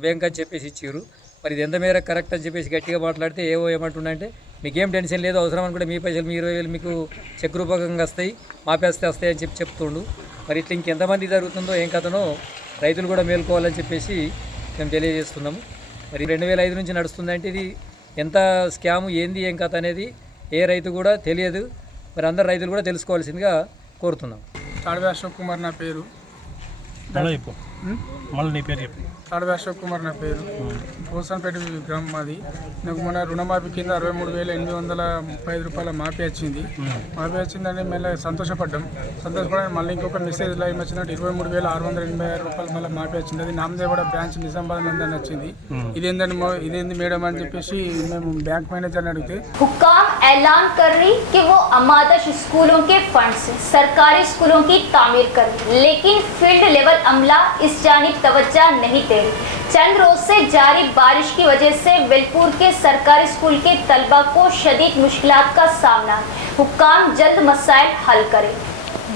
బ్యాంక్ అని చెప్పేసి ఇచ్చారు. మరి ఇది ఎంత మేర కరెక్ట్ అని చెప్పేసి గట్టిగా మాట్లాడితే ఏవో ఏమంటుండంటే మీకేం టెన్షన్ లేదు, అవసరం అనుకుంటే మీ పైసలు మీ 20,000 మీకు చెక్ రూపకంగా వస్తాయి, మాపేస్తే వస్తాయి అని చెప్తుండు. మరి ఇట్లా ఇంకెంతమంది జరుగుతుందో ఏం కథనో రైతులు కూడా మేల్కోవాలని చెప్పేసి మేము తెలియజేస్తున్నాము. మరి 2005 నుంచి నడుస్తుందంటే ఇది ఎంత స్కాము, ఏంది ఏం కథ అనేది ఏ రైతు కూడా తెలియదు. మరి అందరు రైతులు కూడా తెలుసుకోవాల్సిందిగా కోరుతున్నాం. తాడవి అశోక్ కుమార్ నా పేరు. తాడవి అశోక్ కుమార్ నా పేరు. పోసన్పేట గ్రామం మాది. నాకు మొన్న రుణమాఫీ కింద 63,835 రూపాయల మాఫీ వచ్చింది. మాఫీ వచ్చిందని మళ్ళీ సంతోషపడని మళ్ళీ ఇంకొక మెసేజ్ లైవ్ వచ్చినట్టు 23,686 రూపాయలు మళ్ళీ మాఫీ వచ్చింది. అది నామదేవ్వాడ బ్రాంచ్ నిజామాబాద్ నందని వచ్చింది. ఇదేంది మేడం అని చెప్పేసి మేము బ్యాంక్ మేనేజర్ని అడిగితే हुक्काम ऐलान कर रही कि वो अमादश स्कूलों के फंड से सरकारी स्कूलों की तामीर करे, लेकिन फील्ड लेवल अमला इस जानिब तवज्जो नहीं दे रही। चंद रोज से जारी बारिश की वजह से वेलपुर के सरकारी स्कूल के तलबा को शदीद मुश्किलात का सामना है। हुक्काम जल्द मसाइल हल करें।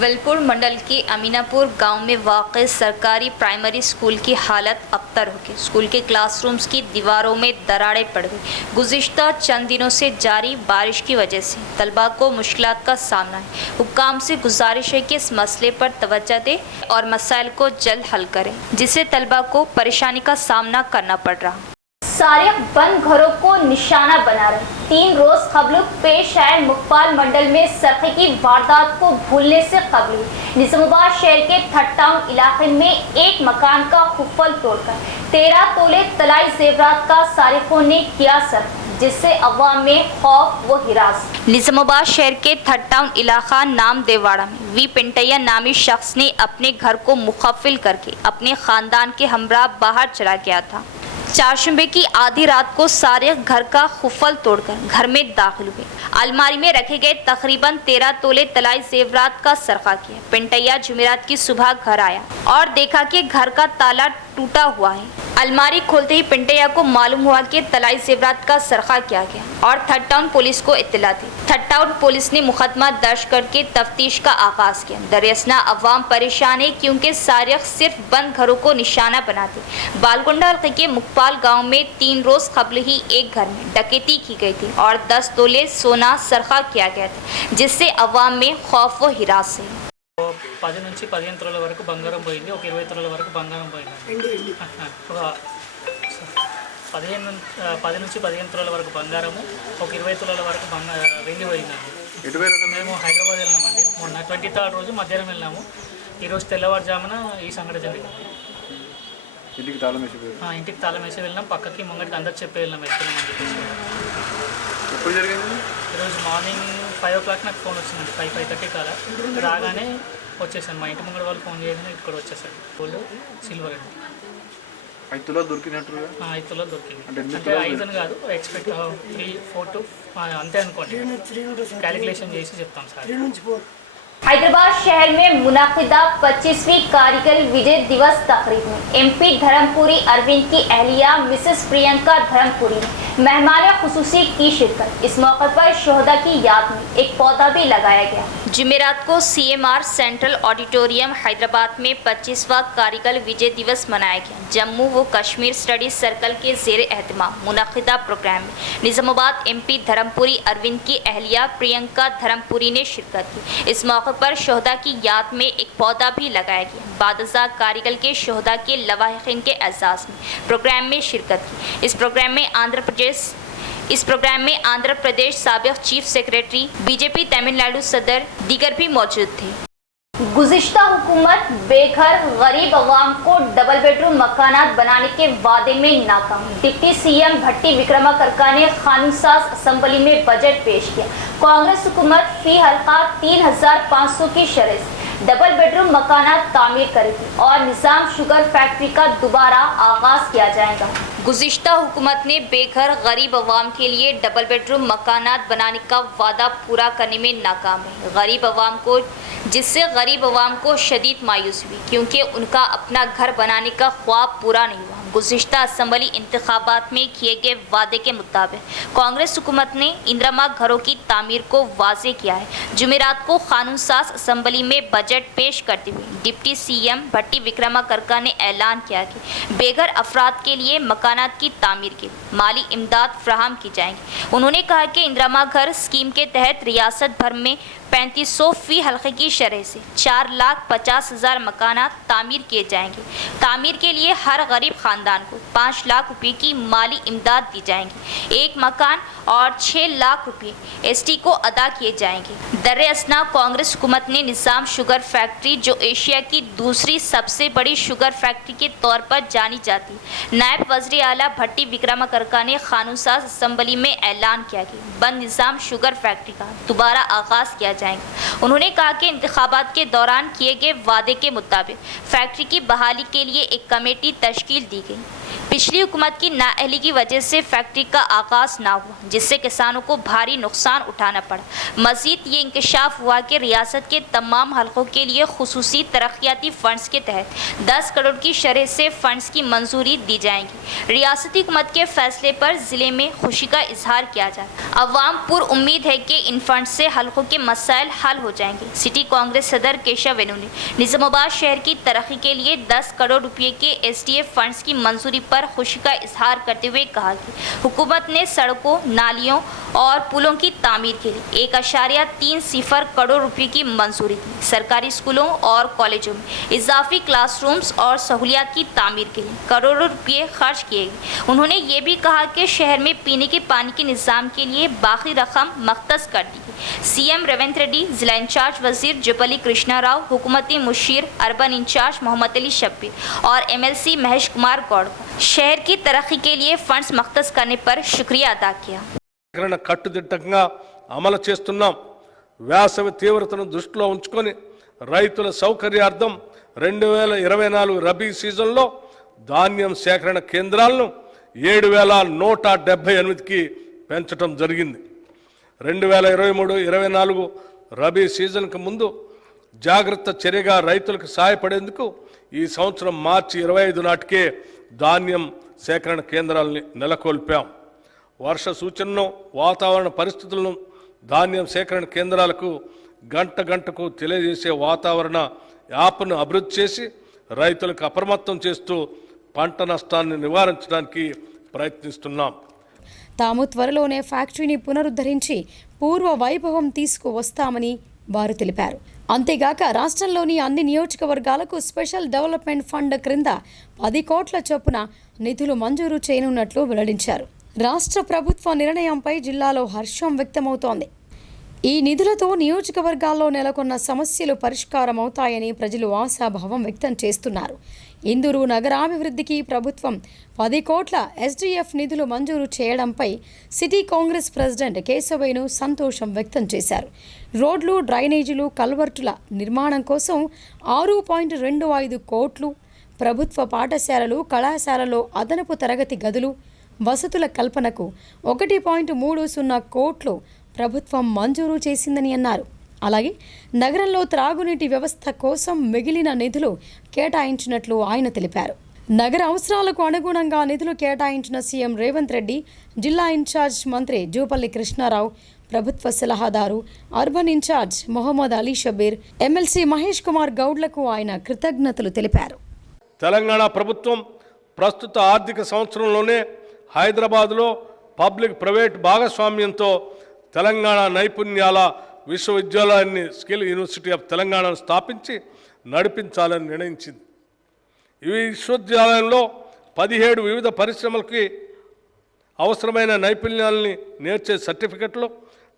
वेलपुर मंडल के अमीनापुर गांव में वाक़ सरकारी प्राइमरी स्कूल की हालत अबतर हो गई। स्कूल के क्लासरूम्स की दीवारों में दरारें पड़ गई। गुज़िश्ता चंद दिनों से जारी बारिश की वजह से तलबा को मुश्किलात का सामना है। हुक्काम से गुजारिश है कि इस मसले पर तवज्जो दें और मसाइल को जल्द हल करें, जिससे तलबा को परेशानी का सामना करना पड़ रहा। सारिक बंद घरों को निशाना बना रहे। 3 रोज कबल पेश आए मुकपाल मंडल में सरखे की वारदात को भूलने से कबल निजामाबाद शहर के थर्ड टाउन इलाके में एक मकान का खुफल तोड़कर 13 तोले तलाई जेवरात का सारिकों ने किया सर, जिससे अवाम में खौफ व हिरास। निजामाबाद शहर के थर्ड टाउन इलाका नामदेवाड़ा में वी पिंटैया नामी शख्स ने अपने घर को मुखफिल करके अपने खानदान के हमरा बाहर चला गया था। चारशंबे की आधी रात को सारे घर का खुफल तोड़कर घर में दाखिल हुए। अलमारी में रखे गए तकरीबन 13 तोले तलाई जेवरात का सरखा किया। पिंटैया जुमेरात की सुबह घर आया और देखा कि घर का ताला टूटा हुआ है। अलमारी खोलते ही पिंटैया को मालूम हुआ कि तलाई जेवरात का सरखा किया गया और थर्ड टाउन पुलिस को इत्तला दी। थर्ड टाउन पुलिस ने मुकदमा दर्ज करके तफ्तीश का आगाज किया। दरअसल अवाम परेशान है क्योंकि सारिक सिर्फ बंद घरों को निशाना बनाते। बालकुंडा हल्के के मुकपाल गांव में 3 रोज कबल ही एक घर में डकैती की गई थी और 10 तोले सोना सरखा किया गया था, जिससे अवाम में खौफ व हिरास है। 10 నుంచి 15 తులాల వరకు బంగారం పోయింది, ఒక 20 తులాల వరకు బంగారం పోయింది. 10 నుంచి 15 తులాల వరకు బంగారము, ఒక 20 తులాల వరకు వెండి పోయిందండి. మేము హైదరాబాద్ వెళ్ళామండి. మొన్న 23rd రోజు మధ్యాహ్నం వెళ్ళాము. ఈరోజు తెల్లవారుజామున ఈ సంఘటన జరిగింది. ఇంటికి తాళం వేసి వెళ్ళినాం. పక్కకి ముంగటికి అందరికి చెప్పి వెళ్తున్నామని చెప్పేసి. ఎప్పుడు జరిగింది? ఈరోజు మార్నింగ్ 5 o'clock నాకు ఫోన్ వచ్చిందండి. 5:30 కాలా రాగానే వచ్చేసాను. మా ఇంటి ముంగడి వాళ్ళు ఫోన్ చేయగానే ఇక్కడ వచ్చేసాడు. గోల్డ్ సిల్వర్ అండి. 5 తులాలు దొరికినట్టుగా? 5 తులాలు దొరికింది. అంటే 5 అని కాదు, ఎక్స్పెక్ట్ 3, 4 to అంతే అనుకోండి. క్యాలిక్యులేషన్ చేసి చెప్తాం సార్. हैदराबाद शहर में मुनाकिदा 25वीं कारगिल विजय दिवस तकरीब में MP धर्मपुरी अरविंद की अहलिया मिसेस प्रियंका धर्मपुरी ने मेहमान खुसूसी की शिरकत। इस मौके पर शोहदा की याद में एक पौधा भी लगाया गया। जुमेरात को CMR सेंट्रल ऑडिटोरियम हैदराबाद में 25वां कारगिल विजय दिवस मनाया गया। जम्मू व कश्मीर स्टडीज सर्कल के जेर एहतमाम मुनक़िदा प्रोग्राम में निज़ामाबाद MP धर्मपुरी अरविंद की अहलिया प्रियंका धर्मपुरी ने शिरकत की। इस मौके पर शोहदा की याद में एक पौधा भी लगाया गया। बादशाह कारगिल के शोहदा के लवाहिकीन के एजाज़ में प्रोग्राम में शिरकत की। इस प्रोग्राम में Andhra Pradesh साबिक़ chief secretary BJP Tamil Nadu सदर दीगर भी मौजूद थे। गुज़िश्ता हुकूमत बेघर गरीब अवाम को डबल बेडरूम मकानात बनाने के वादे में नाकाम। डिप्टी सीएम भट्टी विक्रमार्का ने कानूनसाज असम्बली में बजट पेश किया। कांग्रेस हुकूमत फी हल्का 3,500 की शरह से डबल बेडरूम मकानात तामीर करेगी और निज़ाम शुगर फैक्ट्री का दोबारा आगाज किया जाएगा। गुज़िश्ता हुकूमत ने बेघर गरीब अवाम के लिए डबल बेडरूम मकानात बनाने का वादा पूरा करने में नाकाम है। जिससे गरीब अवाम को शदीद मायूसी हुई क्योंकि उनका अपना घर बनाने का ख्वाब पूरा नहीं हुआ। गुज़िश्ता असम्बली इंतखाबात में किए गए वादे के मुताबिक कांग्रेस हुकूमत ने इंदिरा घरों की तामीर को वाज़े किया है। जुमेरात को कानूनसाज असम्बली में बजट पेश करते हुए डिप्टी सीएम भट्टी विक्रमार्का ने ऐलान किया कि बेघर अफराद के लिए मकानात की तामीर के लिए माली इमदाद फराहम की जाएंगी। उन्होंने कहा कि इंदिरा घर स्कीम के तहत रियासत भर में 3500 फी हल्के की शरह से 4,50,000 मकानात तामीर किए जाएंगे। तामीर के लिए हर गरीब खानदान को 5 लाख रुपये की माली इमदाद दी जाएंगी। एक मकान और 6 लाख रुपये एसटी को अदा किए जाएंगे। दर्रे असना कांग्रेस हुकूमत ने निज़ाम शुगर फैक्ट्री जो एशिया की दूसरी सबसे बड़ी शुगर फैक्ट्री के तौर पर जानी जाती है, नायब वज़ीर आला भट्टी विक्रमार्का ने कानूनसाज असम्बली में ऐलान किया कि बंद निज़ाम शुगर फैक्ट्री का दोबारा आगाज़ किया जाएगा। उन्होंने कहा कि इंतखाबात के दौरान किए गए वादे के मुताबिक फैक्ट्री की बहाली के लिए एक कमेटी तश्कील दी गई। पिछली हुकूमत की नाअहली की वजह से फैक्ट्री का आगाज़ ना हुआ, जिससे किसानों को भारी नुकसान उठाना पड़ा। मज़ीद ये इंकशाफ हुआ कि रियासत के तमाम हलकों के लिए खुसूसी तरक्याती फ़ंड्स के तहत 10 करोड़ की शरह से फ़ंड्स की मंजूरी दी जाएगी। रियासती हुकूमत के फैसले पर ज़िले में खुशी का इजहार किया जाए। अवाम पुरउम्मीद है कि इन फंड से हलकों के मसाइल हल हो जाएंगे। सिटी कांग्रेस सदर केशव वेणु ने निज़ामाबाद शहर की तरक्की के लिए 10 करोड़ रुपये के SDF फंड्स की मंजूरी पर खुशी का इजहार करते हुए कहा कि हुकूमत ने सड़कों, नालियों और पुलों की तामीर के लिए 1.30 करोड़ रुपये की मंजूरी दी। सरकारी स्कूलों और कॉलेजों में इजाफी क्लासरूम्स और सहूलियात की तामीर के लिए करोड़ों रुपये खर्च किए गए। उन्होंने ये भी कहा कि शहर में पीने के पानी के निज़ाम के लिए बाकी रकम मख्तस कर दी गई। सीएम रेवंत रेड्डी, जिला इंचार्ज वजीर जुब्बली कृष्णा राव, हुकूमती मुशीर अर्बन इंचार्ज मोहम्मद अली शब्बीर और MLC महेश कुमार गौड़ का शहर की तरक्की के लिए फंड्स मख्तस करने पर शुक्रिया अदा किया। కట్టుదిట్టంగా అమలు చేస్తున్నాం। వేసవి తీవ్రతను దృష్టిలో ఉంచుకొని రైతుల సౌకర్యార్థం 2024 రబీ సీజన్లో ధాన్యం సేకరణ కేంద్రాలను 7,178కి పెంచడం జరిగింది। 2023-24 రబీ సీజన్కు ముందు జాగ్రత్త చర్యగా రైతులకు సహాయపడేందుకు ఈ సంవత్సరం మార్చి 25 నాటికే ధాన్యం సేకరణ కేంద్రాలని నెలకొల్పాం। వర్ష సూచనను, వాతావరణ పరిస్థితులను ధాన్యం సేకరణ కేంద్రాలకు గంటకు తెలియజేసే వాతావరణ యాప్ను అభివృద్ధి చేసి రైతులకు అప్రమత్తం చేస్తూ పంట నష్టాన్ని నివారించడానికి ప్రయత్నిస్తున్నాం। తాము త్వరలోనే ఫ్యాక్టరీని పునరుద్ధరించి పూర్వ వైభవం తీసుకువస్తామని వారు తెలిపారు। అంతేగాక రాష్ట్రంలోని అన్ని నియోజకవర్గాలకు స్పెషల్ డెవలప్మెంట్ ఫండ్ క్రింద 10 కోట్ల చొప్పున నిధులు మంజూరు చేయనున్నట్లు వెల్లడించారు। రాష్ట్ర ప్రభుత్వ నిర్ణయంపై జిల్లాలో హర్షం వ్యక్తమవుతోంది। ఈ నిధులతో నియోజకవర్గాల్లో నెలకొన్న సమస్యలు పరిష్కారమవుతాయని ప్రజలు ఆశాభావం వ్యక్తం చేస్తున్నారు। ఇందూరు నగరాభివృద్ధికి ప్రభుత్వం 10 కోట్ల SDF నిధులు మంజూరు చేయడంపై సిటీ కాంగ్రెస్ ప్రెసిడెంట్ కేశవేణు సంతోషం వ్యక్తం చేశారు। రోడ్లు, డ్రైనేజీలు, కల్వర్టుల నిర్మాణం కోసం 6.25 కోట్లు, ప్రభుత్వ పాఠశాలలు, కళాశాలలో అదనపు తరగతి గదులు, వసతుల కల్పనకు 1.30 కోట్లు ప్రభుత్వం మంజూరు చేసిందని అన్నారు। అలాగే నగరంలో త్రాగునీటి వ్యవస్థ కోసం మిగిలిన నిధులు కేటాయించినట్లు ఆయన తెలిపారు। నగర అవసరాలకు అనుగుణంగా నిధులు కేటాయించిన సీఎం రేవంత్ రెడ్డి, జిల్లా ఇన్ఛార్జ్ మంత్రి జూపల్లి కృష్ణారావు, ప్రభుత్వ సలహాదారు urban incharge Mohammed Ali Shabbir, MLC Mahesh Kumar గౌడ్లకు ఆయన కృతజ్ఞతలు తెలిపారు। తెలంగాణ ప్రభుత్వం ప్రస్తుత ఆర్థిక సంవత్సరంలోనే హైదరాబాద్లో పబ్లిక్ ప్రైవేట్ భాగస్వామ్యంతో తెలంగాణ నైపుణ్యాల విశ్వవిద్యాలయాన్ని స్కిల్ యూనివర్సిటీ ఆఫ్ తెలంగాణను స్థాపించి నడిపించాలని నిర్ణయించింది। ఈ విశ్వవిద్యాలయంలో 17 వివిధ పరిశ్రమలకి అవసరమైన నైపుణ్యాలని నేర్చే సర్టిఫికెట్లు,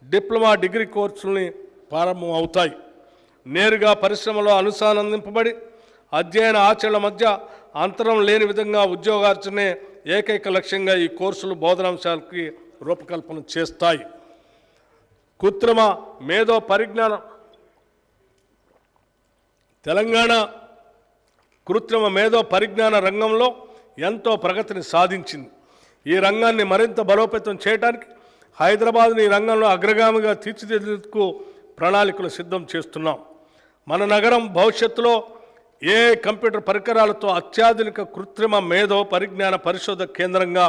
డిప్లొమా, డిగ్రీ కోర్సులని ప్రారంభం అవుతాయి। నేరుగా పరిశ్రమలో అనుసంధానింపబడి అధ్యయన ఆచరణ మధ్య అంతరం లేని విధంగా ఉద్యోగార్జనే ఏకైక లక్ష్యంగా ఈ కోర్సులు బోధనాంశాలకి రూపకల్పన చేస్తాయి. కృత్రిమ మేధో పరిజ్ఞానం తెలంగాణ కృత్రిమ మేధో పరిజ్ఞాన రంగంలో ఎంతో ప్రగతిని సాధించింది. ఈ రంగాన్ని మరింత బలోపేతం చేయడానికి హైదరాబాద్ని ఈ రంగంలో అగ్రగామిగా తీర్చిదిద్దేందుకు ప్రణాళికలు సిద్ధం చేస్తున్నాం. మన నగరం భవిష్యత్తులో ఏ కంప్యూటర్ పరికరాలతో అత్యాధునిక కృత్రిమ మేధో పరిజ్ఞాన పరిశోధక కేంద్రంగా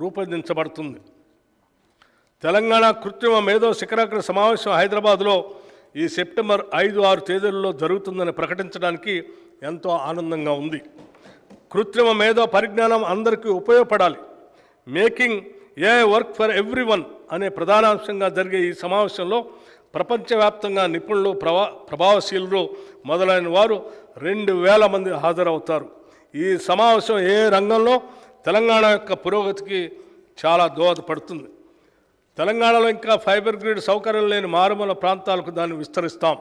రూపొందించబడుతుంది. తెలంగాణ కృత్రిమ మేధో శిఖరాగ్ర సమావేశం హైదరాబాద్లో ఈ సెప్టెంబర్ 5-6 తేదీలలో జరుగుతుందని ప్రకటించడానికి ఎంతో ఆనందంగా ఉంది. కృత్రిమ మేధో పరిజ్ఞానం అందరికీ ఉపయోగపడాలి. Making a work for everyone అనే ప్రధానాంశంగా జరిగే ఈ సమావేశంలో ప్రపంచవ్యాప్తంగా నిపుణులు ప్రభావశీలురు మొదలైన వారు 2000 మంది హాజరవుతారు. ఈ సమావేశం ఏ రంగంలో తెలంగాణ యొక్క పురోగతికి చాలా దోహదపడుతుంది. తెలంగాణలో ఇంకా ఫైబర్ గ్రిడ్ సౌకర్యం లేని మారుమూల ప్రాంతాలకు దాన్ని విస్తరిస్తాం.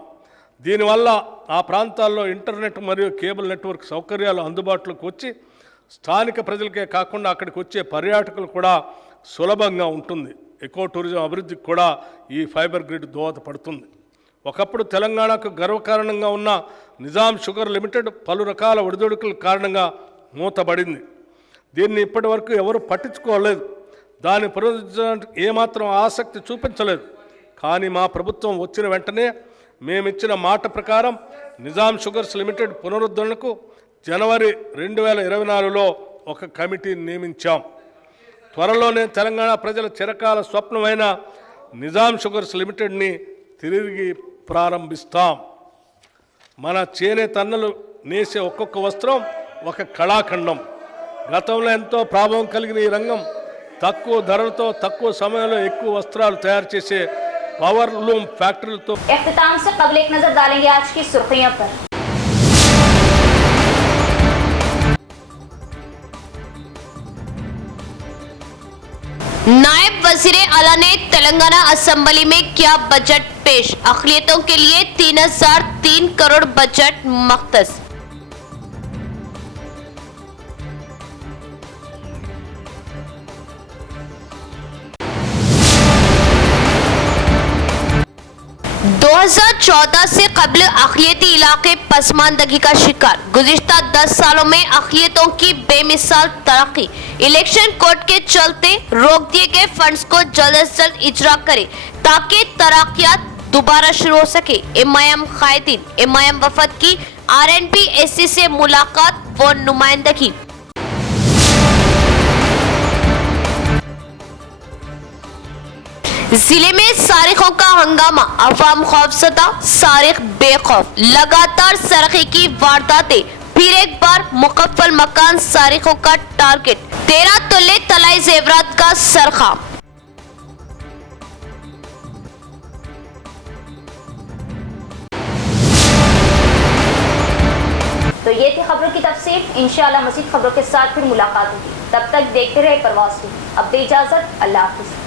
దీనివల్ల ఆ ప్రాంతాల్లో ఇంటర్నెట్ మరియు కేబుల్ నెట్వర్క్ సౌకర్యాలు అందుబాటులోకి వచ్చి స్థానిక ప్రజలకే కాకుండా అక్కడికి వచ్చే పర్యాటకులు కూడా సులభంగా ఉంటుంది. ఎకో టూరిజం అభివృద్ధికి కూడా ఈ ఫైబర్ గ్రిడ్ దోహదపడుతుంది. ఒకప్పుడు తెలంగాణకు గర్వకారణంగా ఉన్న నిజాం షుగర్ లిమిటెడ్ పలు రకాల ఒడిదుడుకుల కారణంగా మూతబడింది. దీన్ని ఇప్పటి వరకు ఎవరు పట్టించుకోలేదు. దాన్ని పునరుద్ధరించడానికి ఏమాత్రం ఆసక్తి చూపించలేదు. కానీ మా ప్రభుత్వం వచ్చిన వెంటనే మేమిచ్చిన మాట ప్రకారం నిజాం షుగర్స్ లిమిటెడ్ పునరుద్ధరణకు జనవరి 2024లో ఒక కమిటీని నియమించాం. త్వరలోనే తెలంగాణ ప్రజల చిరకాల స్వప్నమైన నిజాం షుగర్స్ లిమిటెడ్ని తిరిగి ప్రారంభిస్తాం. మన చేనేత అన్నలు నేసే ఒక్కొక్క వస్త్రం ఒక కళాఖండం. గతంలో ఎంతో ప్రభావం కలిగిన ఈ రంగం తక్కువ ధరలతో తక్కువ సమయంలో ఎక్కువ వస్త్రాలు తయారు చేసే పవర్ లూమ్ ఫ్యాక్టరీలతో. इख्तिताम से कबल एक नजर डालेंगे आज की सुर्खियों पर। नायब वजीर आला ने तेलंगाना असेंबली में किया बजट पेश। अक़लियतों के लिए 3003 करोड़ बजट मख्तस। दो 2014 से कबल अक़लियती इलाके पसमानदगी का शिकार। गुज़िश्ता 10 सालों में अक़लियतों की बेमिसाल तरक्की। इलेक्शन कोड के चलते रोक दिए गए फंड्स को जल्द से जल्द इजरा करे ताकि तरक्कियात दोबारा शुरू हो सके। एमआईएम कायदीन। एमआईएम वफद की RNP-SC से मुलाकात व नुमाइंदगी। जिले में सारिकों का हंगामा। अवाम खौफसदा, सारिक बेखौफ। लगातार सरकी की वारदातें। फिर एक बार मुकफ्फल मकान सारिकों का टारगेट। 13 तोले तलाई जेवरात का सरखा। तो ये थी खबरों की तफसील। इंशाअल्लाह मज़ीद खबरों के साथ फिर मुलाकात होगी। तब तक देखते रहे परवाज़ टीवी। अब दे इजाज़त। अल्लाह हाफ़िज़।